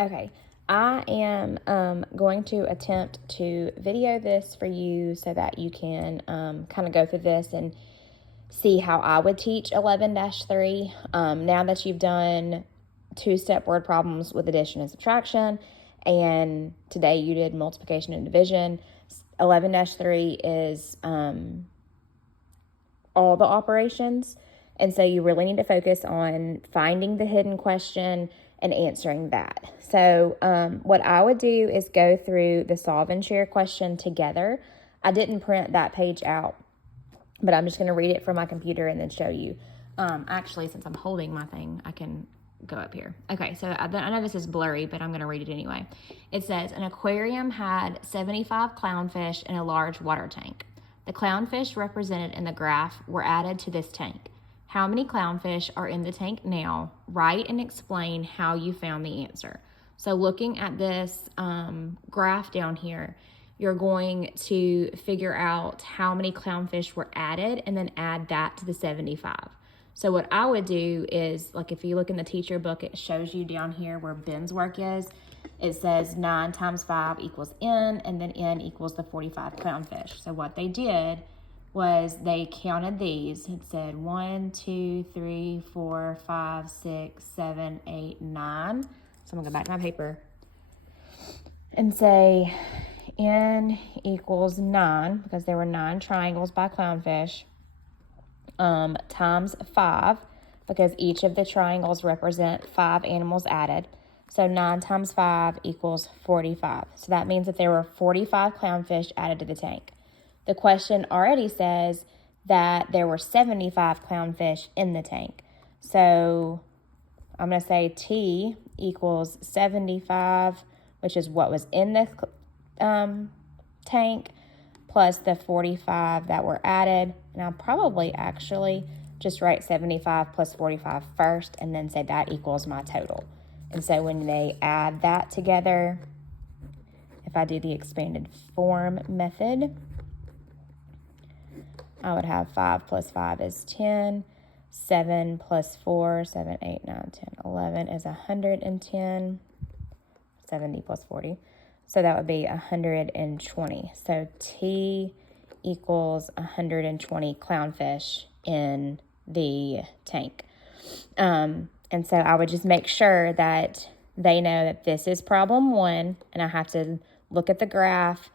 Okay, I am going to attempt to video this for you so that you can kind of go through this and see how I would teach 11-3. Now that you've done two-step word problems with addition and subtraction, and today you did multiplication and division, 11-3 is all the operations. And so you really need to focus on finding the hidden question and answering that. So what I would do is go through the solve and share question together. I didn't print that page out, but I'm just going to read it from my computer and then show you. Actually, since I'm holding my thing, I can go up here. Okay, so I know this is blurry, but I'm going to read it anyway. It says, an aquarium had 75 clownfish in a large water tank. The clownfish represented in the graph were added to this tank. How many clownfish are in the tank now? Write and explain how you found the answer. So looking at this graph down here, you're going to figure out how many clownfish were added and then add that to the 75. So what I would do is, like if you look in the teacher book, it shows you down here where Ben's work is. It says 9 times 5 equals n, and then n equals the 45 clownfish. So what they did was they counted these. It said 1, 2, 3, 4, 5, 6, 7, 8, 9. So I'm gonna go back to my paper and say n equals 9, because there were 9 triangles by clownfish, times 5, because each of the triangles represent 5 animals added. So 9 times 5 equals 45. So that means that there were 45 clownfish added to the tank. The question already says that there were 75 clownfish in the tank. So I'm going to say T equals 75, which is what was in the tank, plus the 45 that were added. And I'll probably actually just write 75 plus 45 first and then say that equals my total. And so when they add that together, if I do the expanded form method, I would have 5 plus 5 is 10, 7 plus 4, 7, 8, 9, 10, 11 is 110, 70 plus 40. So that would be 120. So T equals 120 clownfish in the tank. And so I would just make sure that they know that this is problem 1, and I have to look at the graph,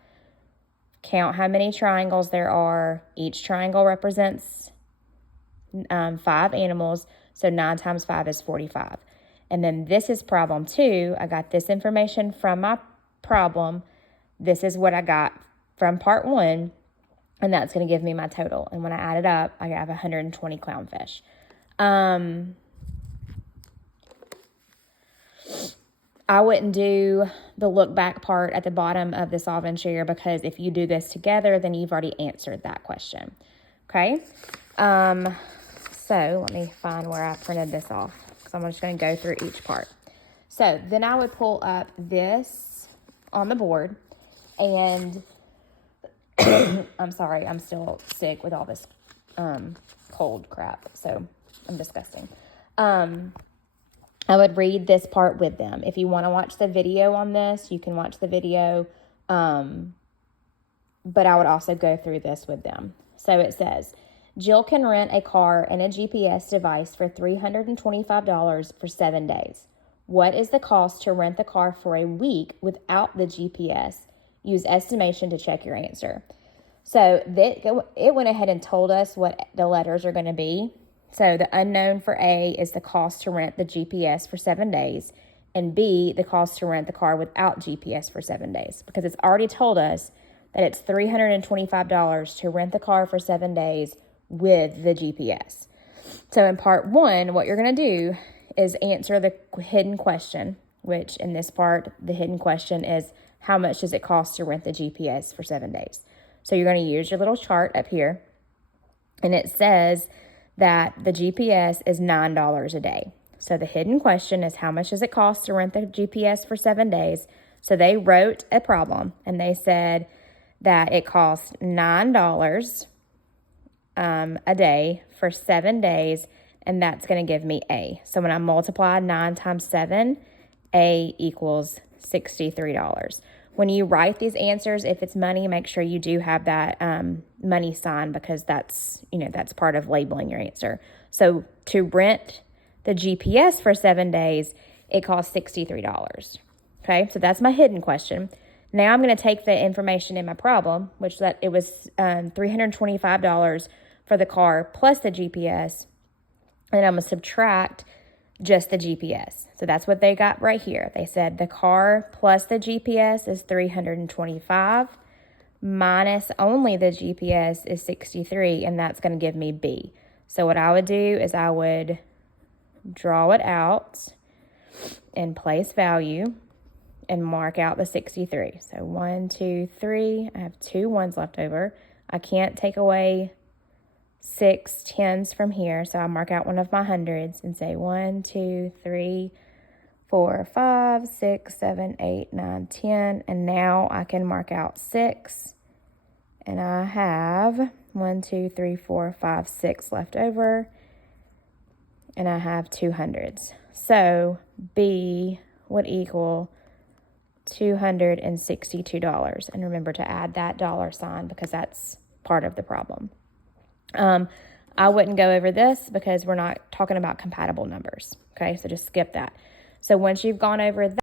count how many triangles there are. Each triangle represents 5 animals, so 9 times 5 is 45. And then this is problem 2. I got this information from my problem. This is what I got from part 1, and that's going to give me my total. And when I add it up, I have 120 clownfish. I wouldn't do the look back part at the bottom of the solve and share, because if you do this together, then you've already answered that question. Okay. So let me find where I printed this off, because I'm just going to go through each part. So then I would pull up this on the board, and I'm sorry, I'm still sick with all this cold crap, so I'm disgusting. I would read this part with them. If you want to watch the video on this, you can watch the video, but I would also go through this with them. So it says, Jill can rent a car and a GPS device for $325 for 7 days. What is the cost to rent the car for a week without the GPS? Use estimation to check your answer. So it went ahead and told us what the letters are going to be. So the unknown for A is the cost to rent the GPS for 7 days, and B, the cost to rent the car without GPS for 7 days, because it's already told us that it's $325 to rent the car for 7 days with the GPS. So in part 1, what you're going to do is answer the hidden question, which in this part, the hidden question is, how much does it cost to rent the GPS for 7 days? So you're going to use your little chart up here, and it says that the GPS is $9 a day. So the hidden question is, how much does it cost to rent the GPS for 7 days? So they wrote a problem, and they said that it costs $9 a day for 7 days, and that's going to give me A. So when I multiply 9 times 7, A equals $63. When you write these answers, if it's money, make sure you do have that money sign, because that's part of labeling your answer. So to rent the GPS for 7 days, it costs $63. Okay, so that's my hidden question. Now I'm going to take the information in my problem, which that it was $325 for the car plus the GPS, and I'm going to subtract just the GPS. So that's what they got right here. They said the car plus the GPS is $325, minus only the GPS is $63, and that's going to give me B. So what I would do is I would draw it out in place value and mark out the 63. So 1, 2, 3. I have 2 ones left over. I can't take away 6 tens from here, so I'll mark out one of my hundreds and say 1, 2, 3, 4, 5, 6, 7, 8, 9, 10. And now I can mark out 6. And I have 1, 2, 3, 4, 5, 6 left over. And I have 2 hundreds. So B would equal $262. And remember to add that dollar sign, because that's part of the problem. I wouldn't go over this because we're not talking about compatible numbers. Okay, so just skip that. So once you've gone over that,